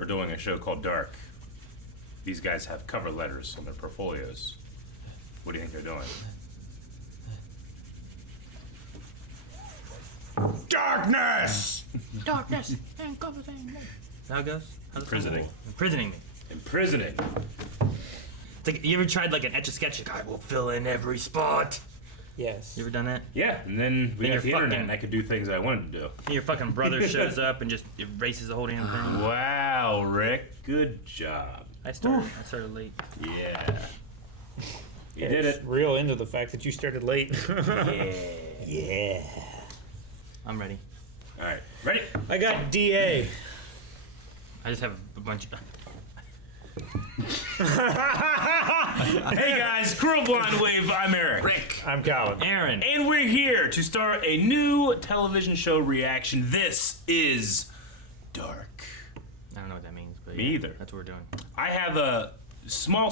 We're doing a show called Dark. These guys have cover letters on their portfolios. What do you think they're doing? Darkness! Darkness encompassing me. Is that how it goes? Imprisoning. Imprisoning me. Imprisoning. It's like, you ever tried like an Etch-a-Sketch? Like, I will fill in every spot. Yes. You ever done that? Yeah, and then we Then got the you're internet fucking- and I could do things I wanted to do. And your fucking brother shows up and just erases the whole damn thing. Wow, Rick. Good job. I started late. Yeah. You did it. Real into the fact that you started late. Yeah. I'm ready. All right. Ready? I got DA. I just have a bunch of... Hey guys, Cruel Blind Wave, I'm Eric. Rick. I'm Colin. Aaron. And we're here to start a new television show reaction. This is Dark. I don't know what that means, but Me yeah, either. that's what we're doing. I have a small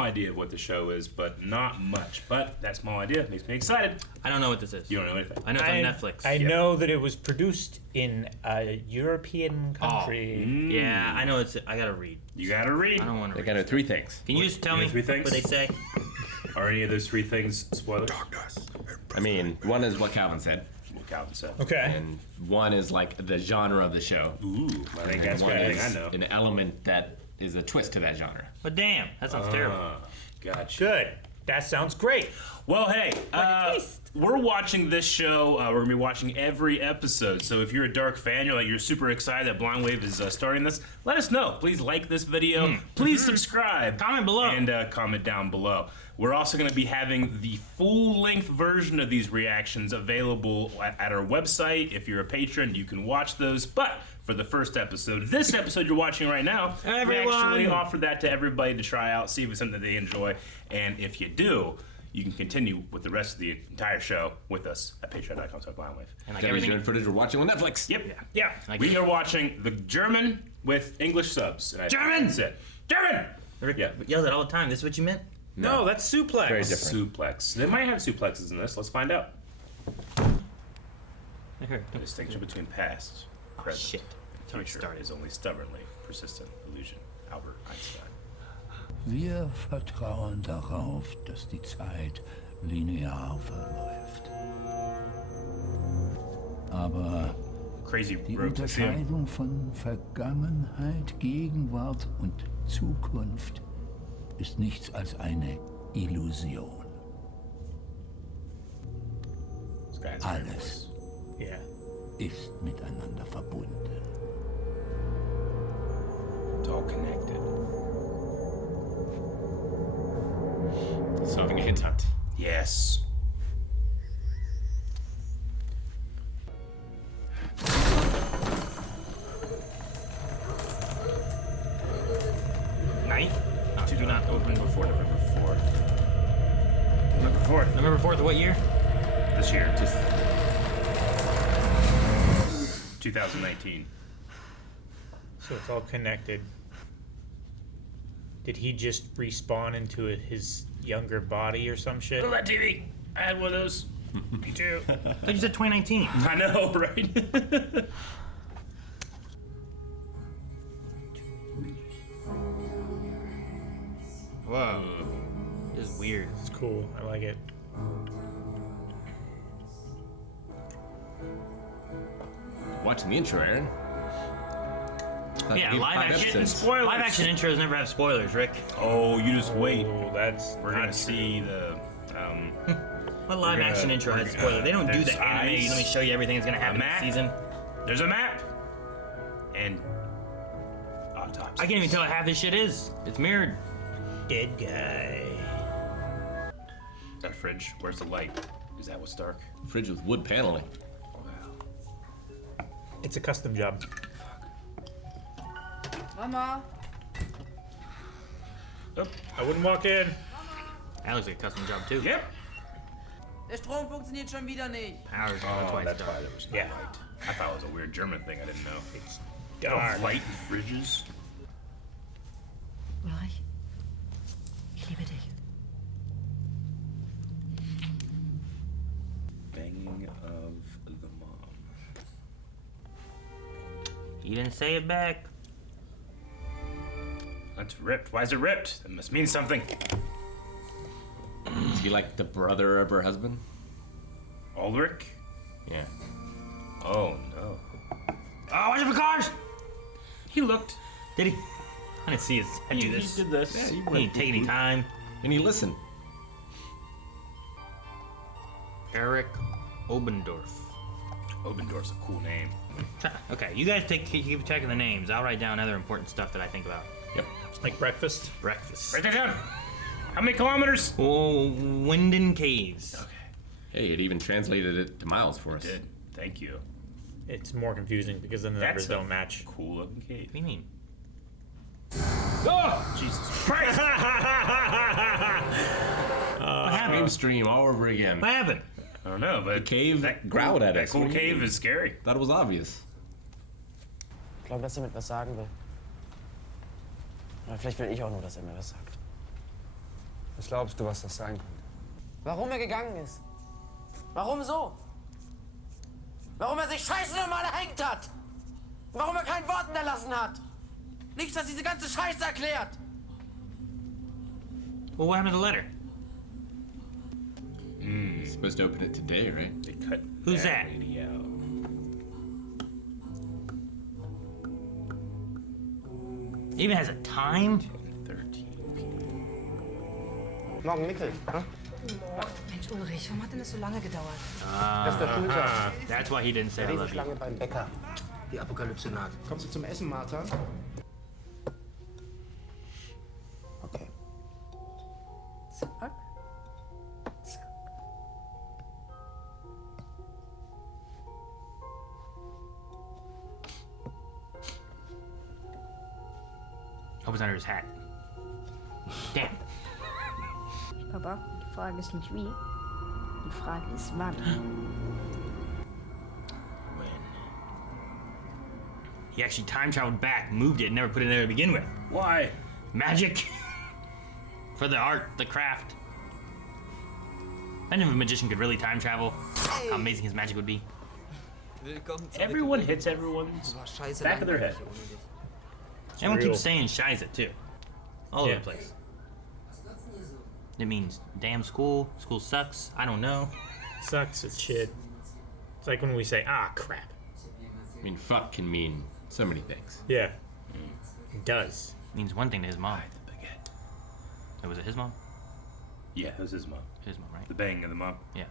idea of what the show is, but not much. But that small idea makes me excited. I don't know what this is. You don't know anything. I know it's on Netflix. I know that it was produced in a European Oh. country. Yeah, I know it's... I gotta read. You gotta read. I don't want to They read. got three things. Can you just tell you me know three things? what they say? Are any of those three things spoilers? I mean, one is what Calvin said, What Calvin said. Okay. and one is like the genre of the show. Ooh, I think And that's one everything I is know. an element that is a twist to that genre. But damn, that sounds terrible. Gotcha. Good. That sounds great. Well, hey, we're watching this show. We're gonna be watching every episode. So if you're a Dark fan, you're super excited that Blind Wave is starting this. Let us know. Please like this video. Please subscribe. Comment below. And comment down below. We're also going to be having the full-length version of these reactions available at our website. If you're a patron, you can watch those. But for the first episode, this episode you're watching right now, we Everyone. actually offer that to everybody to try out, see if it's something that they enjoy. And if you do, you can continue with the rest of the entire show with us at patreon.com/blindwave. And like That is everything... good footage we're watching on Netflix. Yep. Yeah. Like- We are watching the German with English subs. And I think German! That's it. German! Rick Yeah. yells it all the time. This is what you meant? No, that's suplex. Very different. Suplex. They might have suplexes in this. Let's find out. I heard. The distinction between past, present, shit. and That's how it future started. is only stubbornly persistent illusion. Albert Einstein. Wir vertrauen darauf, dass die Zeit linear verläuft. Aber Crazy die rope to see him. Unterscheidung von Vergangenheit, Gegenwart und Zukunft ist nichts als eine Illusion. This guy has a great Alles voice. Yeah. ist miteinander verbunden. It's all connected. Solving a hit hunt. Yes. Night? No, do not open before November 4th. November 4th. November 4th of what year? This year. 2019. So it's all connected. Did he just respawn into his younger body or some shit? Look at that TV. I had one of those. Me too. I thought you said 2019. I know, right? Whoa. This is weird. It's cool. I like it. Watching the intro, Aaron. Thought Yeah, you live five action. episodes. Spoilers. Live action intros never have spoilers, Rick. Oh, you just wait. Oh, that's We're gonna see the What live We're action gonna- intro has we're spoilers? They don't do there's the anime. eyes, Let me show you everything that's gonna happen map. this season. there's a map and autopsy. I can't even tell what half this shit is. It's mirrored. dead guy. Is that a fridge? Where's the light? Is that what's dark? Fridge with wood paneling. Wow. It's a custom job. Mama, Oh, I wouldn't walk in. That looks like a custom job too. yep. der Strom funktioniert schon wieder nicht. Powers. That's Oh, why it's that's dark. why there was no Yeah. light. I thought it was a weird German thing I didn't know. It's Oh, dark. light in fridges? Ulrich, ich liebe dich. Banging of the mom. He didn't say it back. That's ripped. Why is it ripped? That must mean something. Is he like the brother of her husband? Ulrich? Yeah. Oh no. Oh, watch out for cars! He looked. Did he? I didn't see his head do this. He did this. Yeah, he He went didn't take any time. And he listened. Eric Obendorf. Obendorf's a cool name. Okay, you guys keep checking the names. I'll write down other important stuff that I think about. Yep. Like breakfast. Breakfast. Write that down. How many kilometers? Oh, Winden Caves. Okay. Hey, it even translated it to miles for us. Good. Thank you. It's more confusing because then the numbers That's a don't match. cool looking cave. What do you mean? Oh, Jesus Christ! What happened? Same stream all over again. What happened? I don't know, but The cave growled at that us. cool What do you cave mean? is scary. Thought it was obvious. Ich glaube, dass er mit was sagen will. Oder vielleicht will ich auch nur, dass er mir was sagt. Was glaubst du, was das sein könnte? Warum er gegangen ist? Warum so? Warum er sich scheiße normal erhängt hat? Warum er kein Wort hinterlassen hat? Nichts, das diese ganze Scheiße erklärt. Well, what happened to the letter? You're supposed to open it today, right? They cut Who's that? lady out. Even has a time? 13. Morgen Nickel, ne? Mensch, Ulrich, warum hat denn das so lange gedauert? Das ist der Schultag. That's why he didn't say I love you. Riesenschlange beim Bäcker. Die Apokalypse naht. Kommst du zum Essen, Martha? Okay. Zack. Hope it's under his hat. Damn. Papa, die Frage ist nicht wie, die Frage ist wann. He actually time traveled back, moved it, and never put it there to begin with. Why? Magic. For the art, the craft. Imagine if a magician could really time travel. How amazing his magic would be. Everyone hits everyone's back of their head. Everyone real. keeps saying shiza too. All over Yeah. the place. It means damn school, school sucks, I don't know. Sucks. It's shit. It's like when we say, ah, crap. I mean, fuck can mean so many things. Yeah. It does. It means one thing to his mom. The baguette. Oh, was it his mom? Yeah, that was his mom. His mom, right? The bang of the mom. Yeah.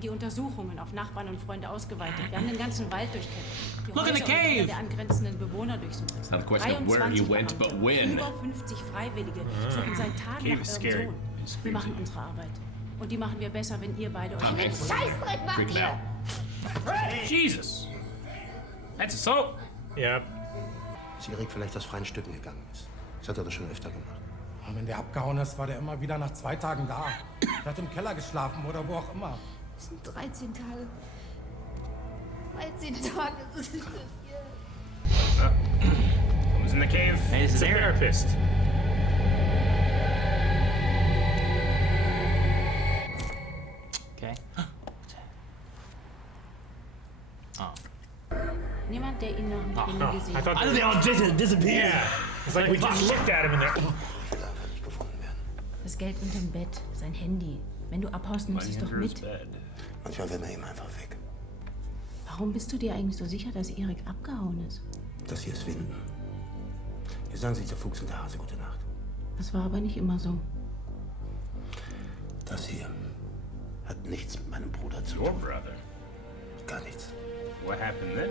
Die Untersuchungen auf Nachbarn und Freunde ausgeweitet. Wir haben den ganzen Wald durchkämmt. Die Look in the Häuser und Felder cave! der angrenzenden Bewohner durchsucht. It's not a question of where he went, but when. Über 50 Freiwillige suchen seit Tagen Cave nach is eurem scary. Sohn. It screams Wir machen at you. unsere Arbeit. Und die machen wir besser, wenn ihr beide euch... Scheißdreck macht Freaking ihr! out. Jesus! That's assault! Yep. Dass Erik vielleicht aus freien Stücken gegangen ist. Das hat er doch schon öfter gemacht. Aber wenn der abgehauen ist, war der immer wieder nach 2 Tagen da. Der hat im Keller geschlafen oder wo auch immer. Das sind 13 Tage. 13 Tage. Who's in the cave? Hey, this It's is a Eric. therapist. Okay. Oh. Niemand, der ihn nach dem Training Oh, gesehen I hat. thought I think they all just disappeared. Yeah. It's like we just looked at him and they're. Will einfach nicht gefunden werden. Das Geld unterm Bett, sein Handy. Wenn du abhaust, nimmst du es doch Under his mit. bed. Manchmal will man eben einfach weg. Warum bist du dir eigentlich so sicher, dass Erik abgehauen ist? Das hier ist Winden. Hier sagen sich der Fuchs und der Hase gute Nacht. Das war aber nicht immer so. Das hier hat nichts mit meinem Bruder zu Your tun. brother. Gar nichts. What happened then?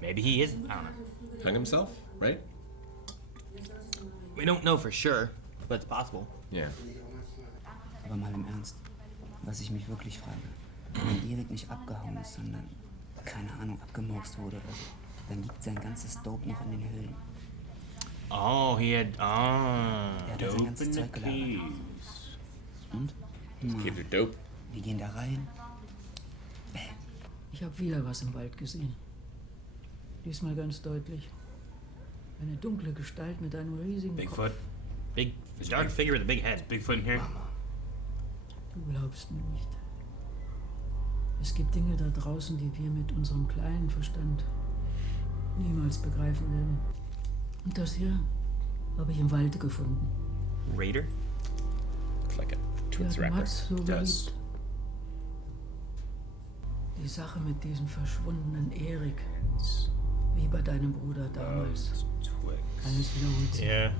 Maybe he is. I don't know. Hung himself, right? We don't know for sure, but it's possible. Yeah. Aber mal im Ernst, was ich mich wirklich frage, wenn Erik nicht abgehauen ist, sondern, keine Ahnung, abgemurkst wurde oder so, dann liegt sein ganzes Dope noch in den Höhlen. Oh, he had. Oh. Er hat da sein ganzes Zeug gelagert. Und? Kids are dope. Wir gehen da rein. Ich habe wieder was im Wald gesehen. Diesmal ganz deutlich. Eine dunkle Gestalt mit einem riesigen Bigfoot. Big, dark figure with a big head. Bigfoot in here? Du glaubst mir nicht. Es gibt Dinge da draußen, die wir mit unserem kleinen Verstand niemals begreifen werden. Und das hier habe ich im Walde gefunden. Raider? It's like a Die Twix hat wrapper. Mats so Does. geliebt. Die Sache mit diesem verschwundenen Erik. Wie bei deinem Bruder damals. Alles wiederholt sich. Yeah.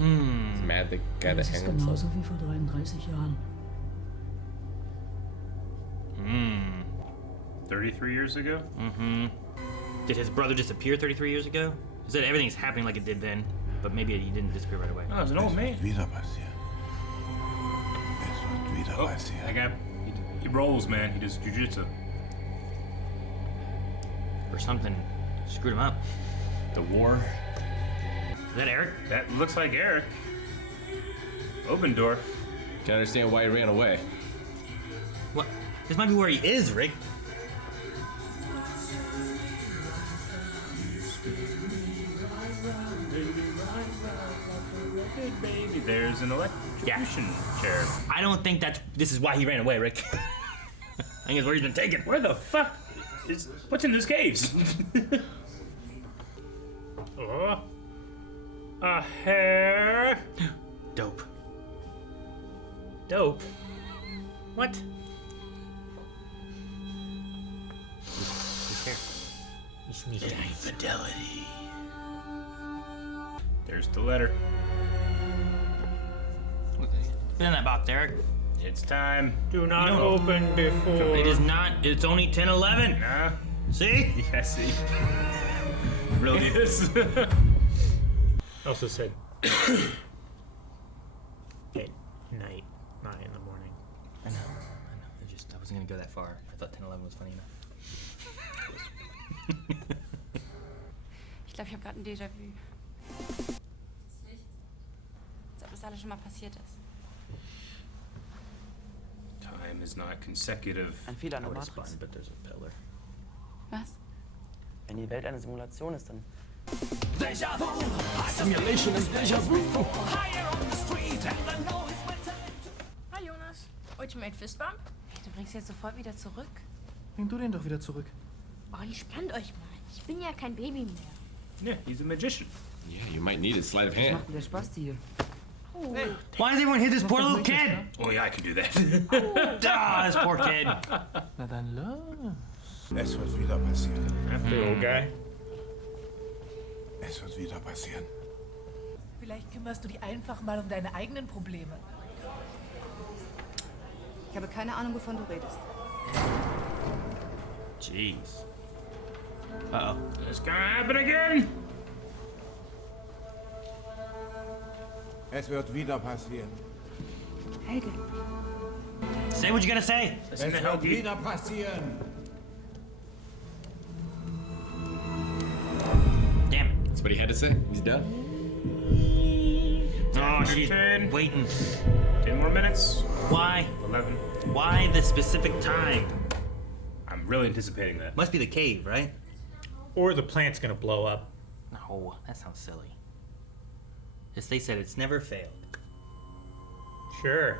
It's mad the guy that Es ist hanged himself. genauso wie vor 33 Jahren. 33 years ago? Did his brother disappear 33 years ago? He said everything's happening like it did then, but maybe he didn't disappear right away. Oh, it's an old man. Wieder passieren. Es wird wieder That passieren. guy, he rolls, man. He does jujitsu. Or something screwed him up. The war. Is that Eric? That looks like Eric. Obendorf. Can't understand why he ran away. What? This might be where he is, Rick. Baby, there's an electrocution chair. I don't think this is why he ran away, Rick. I think it's where he's been taken. Where the fuck is... What's in this caves? Oh. A hair. Dope. Dope. What? His hair. Ich nicht. Infidelity. There's the letter. Put in that box, Eric. It's time. Do not open before. It is not. It's only 10:11. Nah. See? Yeah, see. Really is. Also said at night, not in the morning. I know. I wasn't gonna go that far. I thought 10:11 was funny enough. Ich glaube, ich habe gerade ein Déjà-vu. Als ob das alles schon mal passiert ist. Time is not consecutive. Ein Fehler in der I would've Matrix. spun, but there's a pillar. Was? Wenn die Welt eine Simulation ist, dann... Simulation is déjà vu. Hi Jonas. Ultimate Fistbump? Hey, du bringst jetzt sofort wieder zurück? Bring du den doch wieder zurück. Oh, entspannt euch mal. Ich bin ja kein Baby mehr. Yeah, he's a magician. Yeah, you might need a sleight of hand. Der Spaß hier. Why does everyone hit this poor little kid? Oh yeah, I can do that. Ah, this poor kid. Na dann los. Es wird wieder passieren. The old guy. Es wird wieder passieren. Vielleicht kümmerst du dich einfach mal um deine eigenen Probleme. Ich habe keine Ahnung, wovon du redest. Jeez. Uh-oh. It's gonna happen again. Es wird wieder passieren. Helge. Say what you gotta say. Es wird wieder passieren. Damn it. That's what he had to say. He's done. Oh, she's 10. waiting. 10 more minutes. Why? 11. Why the specific time? I'm really anticipating that. Must be the cave, right? Or the plant's gonna blow up. No, that sounds silly. As they said, it's never failed. Sure.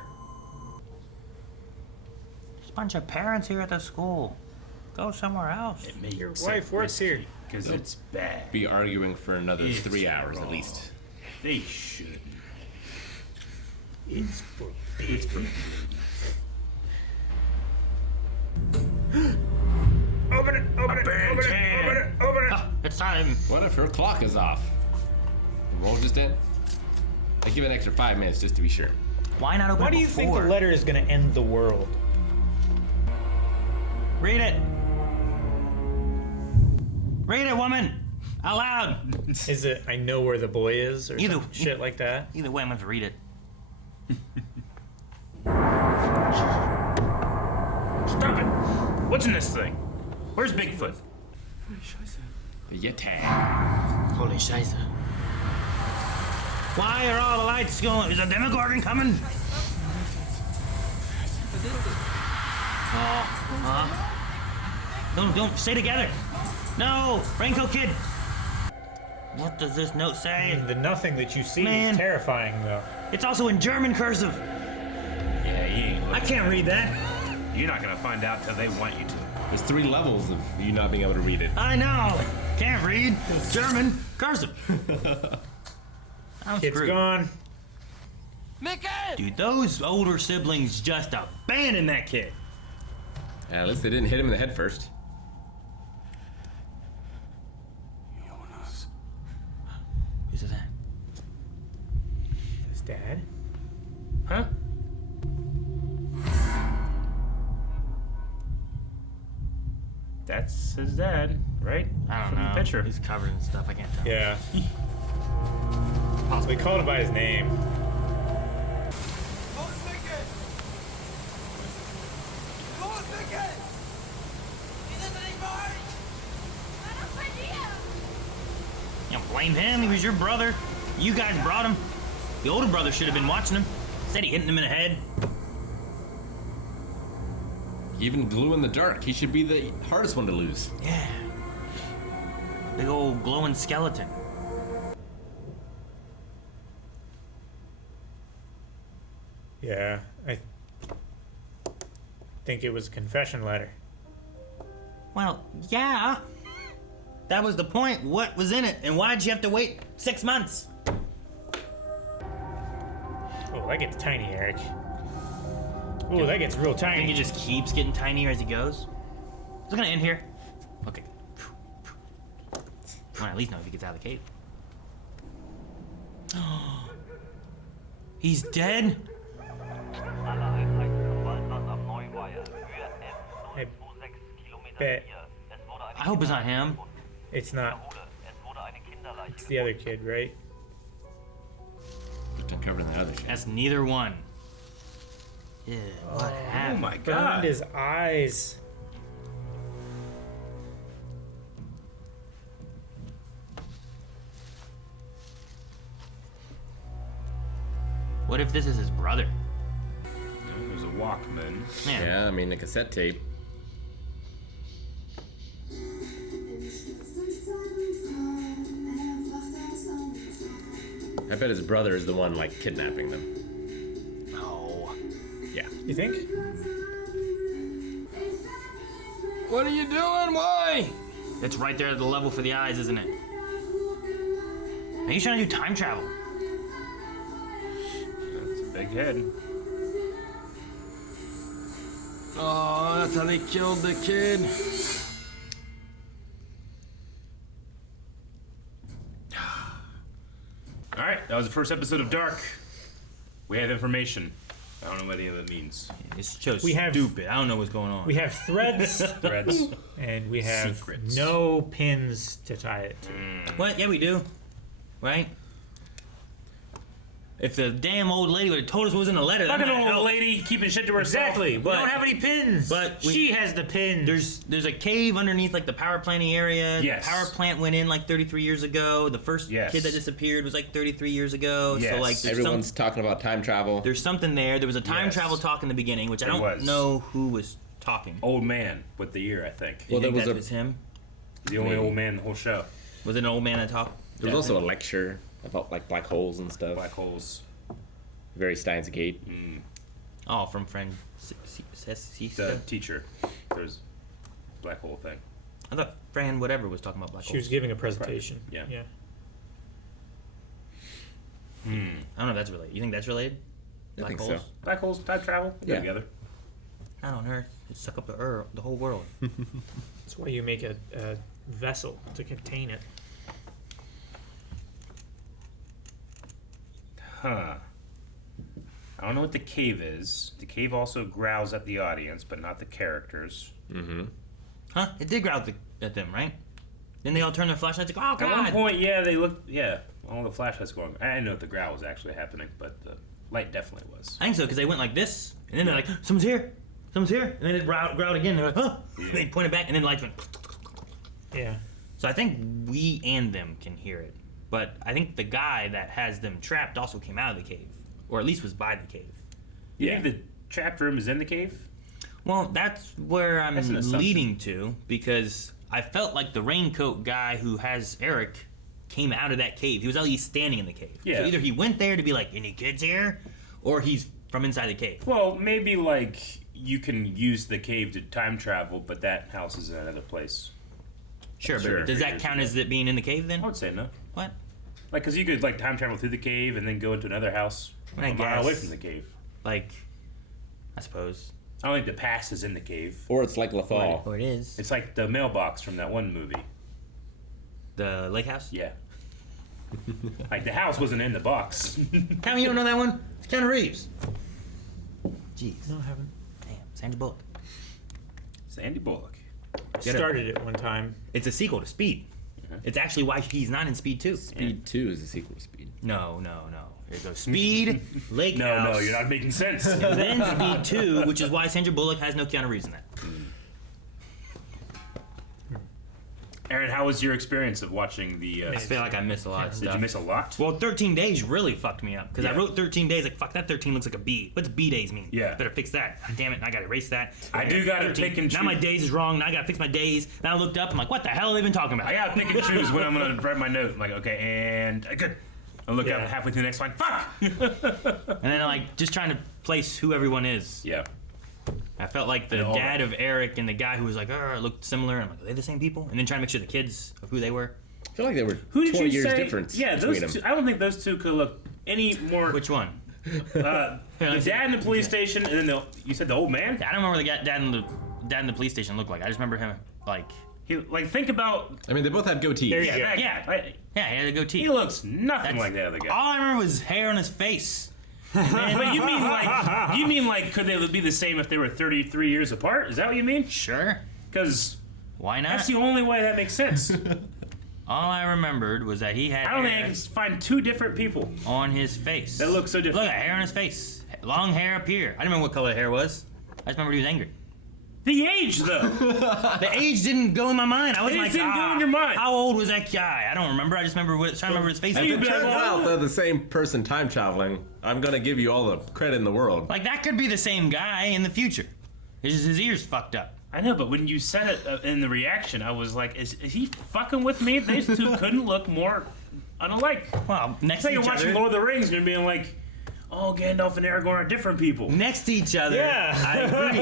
There's a bunch of parents here at the school. Go somewhere else. It makes Your wife works here. because it's bad. Be arguing for another It's 3 hours wrong. at least. They shouldn't. It's forbidden. It's for Open it! Open it! Open it! Open it! Open it! Ah, it's time. What if her clock is off? The roll just in? I give it an extra 5 minutes just to be sure. Why not open Why it do you think the before? letter is gonna end the world? Read it. Read it, woman. Out loud. Is it I know where the boy is or Either- some shit like that? Either way, I'm gonna have to read it. Stop it! What's in this thing? Where's Bigfoot? The Yeti. Holy scheiße. Why are all the lights going? Is a Demogorgon coming? Don't stay together. No, Raincoat Kid. What does this note say? The nothing that you see Man. is terrifying, though. It's also in German cursive. Yeah, you ain't I can't read that. You're not gonna find out till they want you to. There's 3 levels of you not being able to read it. I know. Can't read. German. Cursive. I'm Kid's screwed. gone. Dude, those older siblings just abandoned that kid. Yeah, at least they didn't hit him in the head first. Jonas. Who's that? His dad? Huh? That's his dad, right? I don't From know. the picture. He's covered in stuff. I can't tell. Yeah. Possibly called him by his name. You don't blame him. He was your brother. You guys brought him. The older brother should have been watching him. Said he hit him in the head. Even glue in the dark. He should be the hardest one to lose. Yeah. Big old glowing skeleton. Yeah, I think it was a confession letter. Well, yeah. That was the point. What was in it? And why'd you have to wait 6 months? Oh, that gets tiny, Eric. Oh, that gets real I think tiny. he just keeps getting tinier as he goes. Is it gonna end here? Okay. Well, at least know if he gets out of the cave. He's dead? I bet I hope it's not him. it's not. It's the other kid, right? It's uncovered in the other shit. That's neither one. Yeah, what Oh happened? my Burned god. his eyes. What if this is his brother? There's a Walkman. Man, Yeah, I mean, the cassette tape. I bet his brother is the one, like, kidnapping them. no. Yeah. You think? What are you doing? Why? It's right there at the level for the eyes, isn't it? Are you trying to do time travel? That's a big head. Oh, that's how they killed the kid. All right, that was the first episode of Dark. We have information. I don't know what any of that means. It's just We have- stupid. I don't know what's going on. We have threads, Threads. and we have Secrets. no pins to tie it to. What? Yeah, we do. Right? If the damn old lady would have told us what was in the letter, that Fucking might old help. lady keeping shit to herself. Exactly. We But- don't have any pins. but we- she has the pins. There's a cave underneath like the power planting area. Yes. The power plant went in like 33 years ago. The first Yes. kid that disappeared was like 33 years ago. Yes. So like Everyone's talking about time travel. there's something there. There was a time Yes. travel talk in the beginning, which I There don't was. know who was talking. Old man with the ear, I think. You Well, there think was that a- was him? The only old man in the whole show. Was it an old man that talked? There was also a lecture about, like, black holes and stuff. Black holes. Very Steins Gate. Oh, from friend The teacher. There's black hole thing. I thought Fran whatever was talking about black She was holes. giving a presentation. Yeah. Yeah. I don't know if that's related. You think that's related? I Black think holes? so. Black holes, time travel, they go Yeah. together. Not on Earth. It suck up the whole world. That's why you make a vessel to contain it. Huh. I don't know what the cave is. The cave also growls at the audience, but not the characters. Huh? It did growl at them, right? Then they all turned their flashlights like, oh At one god! point, yeah, they looked, all the flashlights going. I didn't know if the growl was actually happening, but the light definitely was. I think so, because they went like this, and then they're like, someone's here! Someone's here! And then it growled again, and they're like, oh! And they pointed back, and then the lights went. Yeah. So I think we and them can hear it. But I think the guy that has them trapped also came out of the cave. Or at least was by the cave. You think the trapped room is in the cave? Well, that's where I'm That's an assumption. leading to, because I felt like the raincoat guy who has Eric came out of that cave. He was at least standing in the cave. Yeah. So either he went there to be like, any kids here? Or he's from inside the cave. Well, maybe like you can use the cave to time travel, but that house is in another place. Sure, but does that count as it being in the cave then? I would say no. What? Like, because you could like time travel through the cave and then go into another house a mile away from the cave. Like, I suppose. I don't think the past is in the cave. Or it's like Lethal. Or it is. It's like the mailbox from that one movie. The lake house? Yeah. Like, the house wasn't in the box. How you don't know that one? It's Keanu Reeves. Jeez. No, I haven't. Damn, Sandy Bullock. Sandy Bullock. Started it one time. It's a sequel to Speed. It's actually why he's not in Speed 2. Speed 2 is a sequel to Speed. No. Here goes Speed, Lake House. No, you're not making sense. And then Speed 2, which is why Sandra Bullock has no Keanu Reeves in that. Aaron, how was your experience of watching the... I feel like I missed a lot of stuff. Did you miss a lot? Well, 13 days really fucked me up. Because I wrote 13 days, like, fuck, that 13 looks like a B. What's B days mean? Yeah. Better fix that. God damn it, I gotta erase that. I do gotta pick and choose. Now my days is wrong, now I gotta fix my days. Now I looked up, I'm like, what the hell have they been talking about? I gotta pick and choose when I'm gonna write my note. I'm like, okay, and... good. I look up halfway through the next line. Fuck! And then, like, just trying to place who everyone is. Yeah. I felt like the dad of Eric and the guy who was like, looked similar. I'm like, are they the same people? And then trying to make sure the kids of who they were. I feel like they were Who did 20 you years say? difference Yeah, between those them. two, I don't think those two could look any more... Which one? The dad in the police station, and then you said the old man? I don't remember what the dad in the police station looked like. I just remember him, like... think about... I mean, they both have goatees. There you go. Yeah, he had a goatee. He looks nothing like the other guy. All I remember was hair on his face. But you mean like could they be the same if they were 33 years apart? Is that what you mean? Sure. Because why not? That's the only way that makes sense. All I remembered was that he had I don't think I can find two different people on his face. That look so different. Look at hair on his face. Long hair up here. I didn't remember what color hair was. I just remember he was angry. The age, though. The age didn't go in my mind. I was like, didn't go in your mind. How old was that guy? I don't remember. I just remember trying to remember his face. If it turns out they're the same person time traveling, I'm gonna give you all the credit in the world. Like, that could be the same guy in the future. It's just his ears fucked up. I know, but when you said it in the reaction, I was like, is he fucking with me? These two couldn't look more unalike. Well, next to to you're each watching other. Lord of the Rings and you're being like, oh, Gandalf and Aragorn are different people. Next to each other. Yeah. I agree.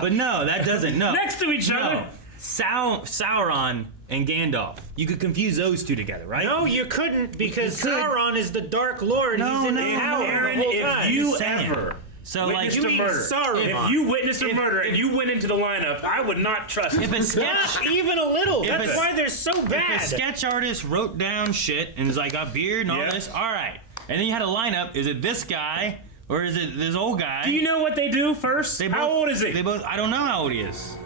But no, that doesn't. No. Next to each other. Sauron and Gandalf. You could confuse those two together, right? No, you couldn't, because You could. Sauron is the Dark Lord. No, He's in no, the tower Aaron, the whole if time. you Just saying. ever So, witnessed like, a you murder, mean Saruman. if you witnessed a murder and you went into the lineup, I would not trust If a sketch, Not even a little. If That's a- why they're so if bad. a sketch artist wrote down shit and is like a beard and all Yeah. this, all right. And then you had a lineup. Is it this guy or is it this old guy? Do you know what they do first? They How both- old is he? They both. I don't know how old he is.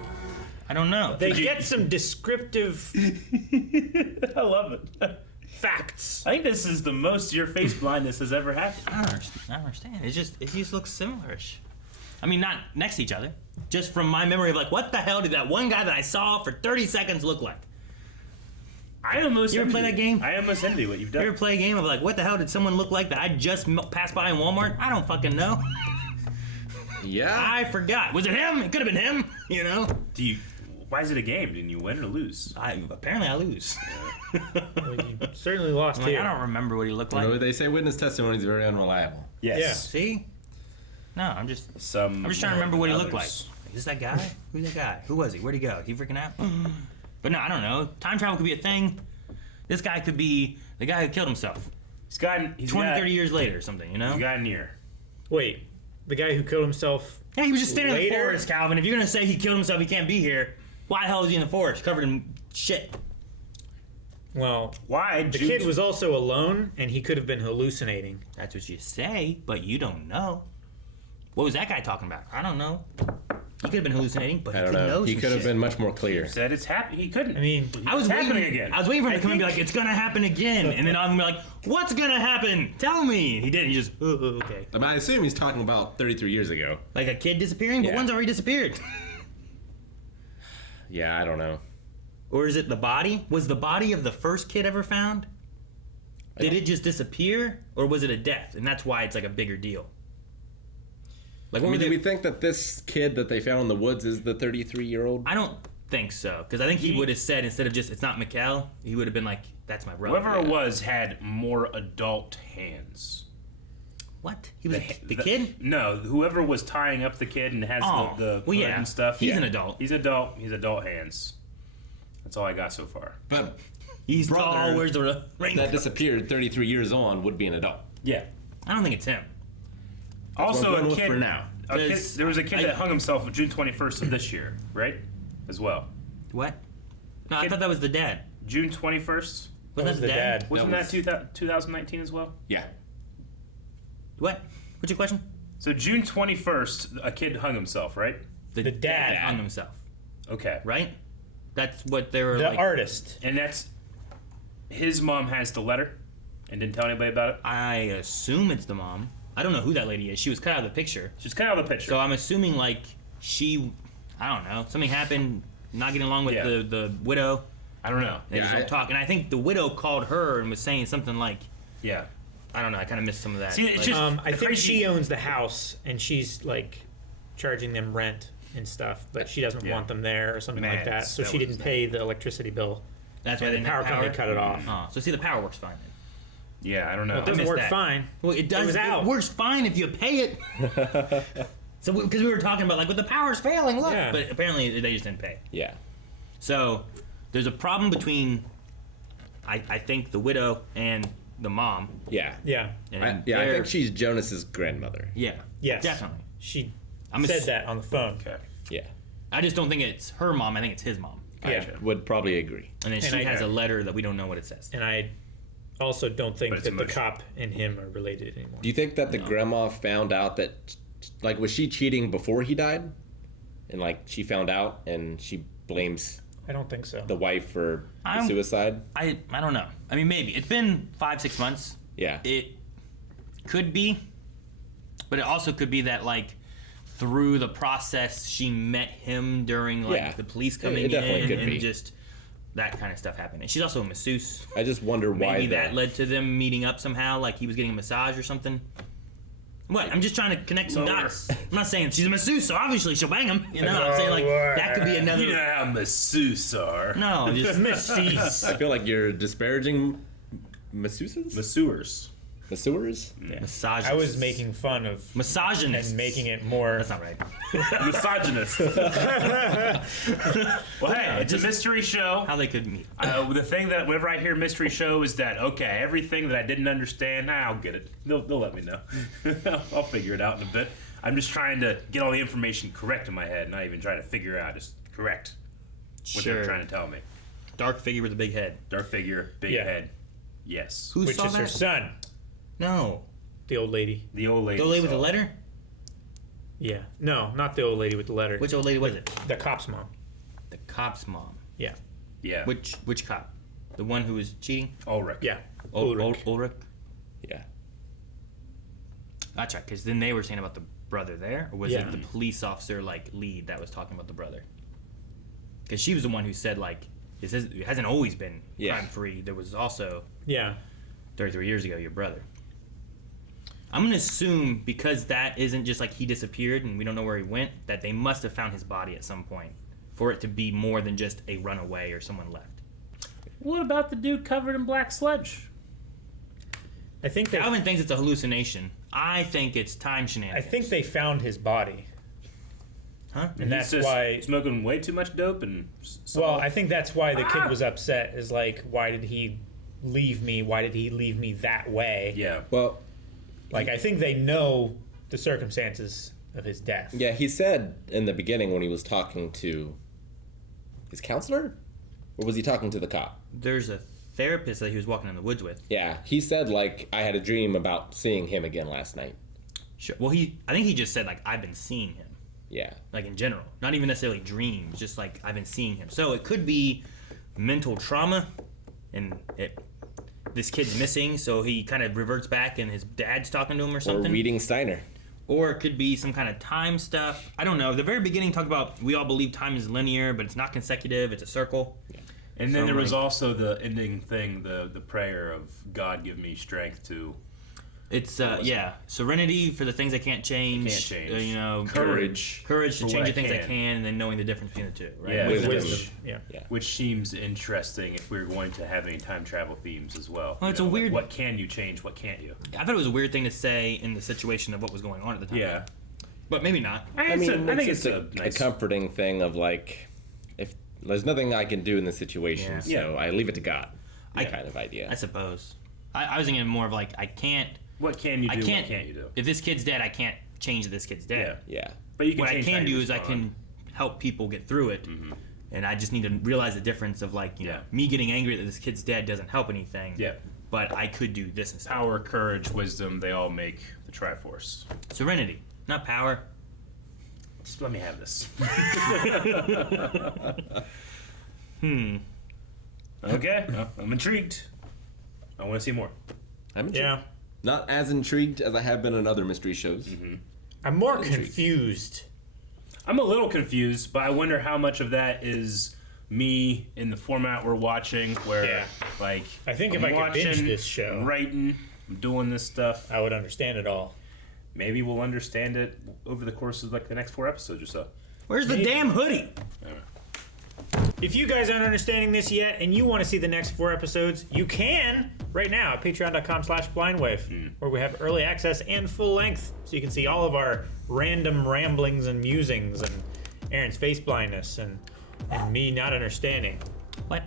I don't know. They get some descriptive I love it. facts. I think this is the most your face blindness has ever happened. I don't understand. It just looks similarish. I mean, not next to each other. Just from my memory of like, what the hell did that one guy that I saw for 30 seconds look like? I almost You ever play envy that game? I almost envy what you've You ever done. play a game of like, what the hell did someone look like that I just passed by in Walmart? I don't fucking know. Yeah. I forgot. Was it him? It could have been him. You know. Why is it a game? Didn't you win or lose? Apparently I lose. Well, you certainly lost I'm like, here. I don't remember what he looked You know, like. they say witness testimony is very unreliable. Yes. See? No, I'm just Some. trying to remember what he looked like. others. Is this that guy? Who's that guy? Who was he? Where'd he go? Is he freaking out? But no, I don't know. Time travel could be a thing. This guy could be the guy who killed himself. He's gotten 30 years later or something, you know? He's gotten near. Wait, the guy who killed himself. Yeah, he was just standing in the later? forest, Calvin. If you're gonna say he killed himself, he can't be here. Why the hell is he in the forest, covered in shit? Well, Why? the kid was also alone, and he could have been hallucinating. That's what you say, but you don't know. What was that guy talking about? I don't know. He could have been hallucinating, but I he don't could know. know He some could have shit. been much more clear. Said it's happening. He couldn't. I mean, I was It's waiting. happening again. I was waiting for him I to come and be think- like, "It's gonna happen again," and then I'm gonna be like, "What's gonna happen? Tell me." He didn't. He just, okay. I mean, I assume he's talking about 33 years ago. Like a kid disappearing, but Yeah. one's already disappeared. Yeah, I don't know. Or is it the body? Was the body of the first kid ever found? Did it just disappear, or was it a death? And that's why it's like a bigger deal. Like, I what mean, were do they? we think that this kid that they found in the woods is the 33-year-old? I don't think so, because I think he would have said, instead of just, "It's not Mikkel," he would have been like, "That's my brother." Whoever it was had more adult hands. What? He was the kid? No, whoever was tying up the kid and has the hood and stuff. He's an adult. He's adult. He's adult hands. That's all I got so far. But he's tall. Where's the ring? That disappeared 33 years on would be an adult. Yeah. I don't think it's him. Also, a kid. For now. There was a kid that hung himself on June 21st of this year, right? As well. What? No, I thought that was the dad. June 21st. Wasn't that the dad? Wasn't that 2019 as well? Yeah. What? What's your question? So June 21st, a kid hung himself, right? The dad hung himself. Okay. Right? That's what they were The artist. And that's... His mom has the letter and didn't tell anybody about it? I assume it's the mom. I don't know who that lady is. She was cut out of the picture. She was cut out of the picture. So I'm assuming, like, she... I don't know. Something happened, not getting along with the widow. I don't know. They just don't talk. And I think the widow called her and was saying something like... Yeah. I don't know. I kind of missed some of that. See, it's just I think she owns the house, and she's, like, charging them rent and stuff, but she doesn't want them there or something like that. So she didn't pay the electricity bill. That's why the they didn't power have company cut it off. Oh, so see, the power works fine then. Yeah, I don't know. Well, it doesn't work fine. Well, it does. It was out. It works fine if you pay it. So, because we were talking about, like, with the power's failing, look. Yeah. But apparently they just didn't pay. Yeah. So, there's a problem between, I think, the widow and the mom. Yeah. Yeah. And I think she's Jonas's grandmother. Yeah. Yes. Definitely. She I'm said that on the phone. Okay. Yeah. I just don't think it's her mom. I think it's his mom. Yeah. I would probably agree. And then And she I- has a letter that we don't know what it says. And I also don't think But it's that the emotional. cop and him are related anymore. Do you think that the grandma found out that, like, was she cheating before he died? And, like, she found out and she blames I don't think so. the wife for the I'm- suicide? I don't know. I mean, maybe. It's been 5-6 months. Yeah. It could be. But it also could be that, like, through the process, she met him during, like, Yeah. the police coming It definitely in could and be. just that kind of stuff happened. And she's also a masseuse. I just wonder why Maybe that led to them meeting up somehow, like he was getting a massage or something. What? I'm just trying to connect some dots. I'm not saying she's a masseuse, so obviously she'll bang him. You know, I'm saying, like, that could be another... You know how masseuses are. No, just masseuse. I feel like you're disparaging masseuses? Masseurs. Masseurs? Massages. I was making fun of Misogynist. and making it more. That's not right. Misogynist. Well, hey, it's a mystery show. How they could meet. The thing that whenever I hear mystery show is that, okay, everything that I didn't understand, I'll get it. They'll let me know. I'll figure it out in a bit. I'm just trying to get all the information correct in my head, not even trying to figure out, just correct what they're trying to tell me. Dark figure with a big head. Dark figure, big head. Yes. Who Which saw is that? her son, No. the old lady. The old lady. The old lady with saw the it. letter? Yeah. No, not the old lady with the letter. Which old lady was it? The cop's mom. The cop's mom. Yeah. Yeah. Which cop? The one who was cheating? Ulrich. Yeah. Ulrich. Yeah. That's right, because then they were saying about the brother there, or was Yeah. it the police officer, like, lead that was talking about the brother? Because she was the one who said, like, it hasn't always been crime-free. There was also, 33 years ago, your brother. I'm going to assume, because that isn't just like he disappeared and we don't know where he went, that they must have found his body at some point for it to be more than just a runaway or someone left. What about the dude covered in black sludge? I think Calvin thinks it's a hallucination. I think it's time shenanigans. I think they found his body. Huh? And that's why smoking way too much dope and. Well, I think that's why the kid was upset. Is like, why did he leave me? Why did he leave me that way? Yeah. Well, like I think they know the circumstances of his death. Yeah, he said in the beginning when he was talking to his counselor, or was he talking to the cop? There's a therapist that he was walking in the woods with. Yeah, he said, like, I had a dream about seeing him again last night. Sure. Well, I think he just said, like, I've been seeing him. Yeah. Like, in general. Not even necessarily dreams, just like, I've been seeing him. So it could be mental trauma, and this kid's missing, so he kind of reverts back and his dad's talking to him or something. Or reading Steiner. Or it could be some kind of time stuff. I don't know. The very beginning talked about we all believe time is linear, but it's not consecutive, it's a circle. And then there was also the ending thing, the prayer of God give me strength to It's serenity for the things I can't change. Courage to change the things I can, and then knowing the difference between the two. Right? Yeah, Wisdom. Which seems interesting if we're going to have any time travel themes as well. Well, it's a weird. What can you change? What can't you? I thought it was a weird thing to say in the situation of what was going on at the time. Yeah, but maybe not. I think it's a comforting thing of like, if there's nothing I can do in this situation, so I leave it to God. Kind of idea. I suppose. I was thinking more of like, I can't. What can you do? What can't you do? If this kid's dead, I can't change that this kid's dead. Yeah. But you can what I can do is I can help people get through it, and I just need to realize the difference of like, you know, me getting angry that this kid's dead doesn't help anything. Yeah. But I could do this instead. Power, courage, wisdom, they all make the Triforce. Serenity, not power. Just let me have this. Okay, I'm intrigued. I want to see more. I'm intrigued. Yeah. Not as intrigued as I have been on other mystery shows. I'm more confused. I'm a little confused, but I wonder how much of that is me in the format we're watching, where like I think if I could binge this show, I'm writing, I'm doing this stuff, I would understand it all. Maybe we'll understand it over the course of like the next 4 episodes or so. Where's the damn hoodie? If you guys aren't understanding this yet and you want to see the next 4 episodes, you can right now at patreon.com/blindwave, where we have early access and full length, so you can see all of our random ramblings and musings and Aaron's face blindness and me not understanding. What?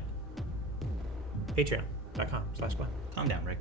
Patreon.com/blind. Calm down, Rick.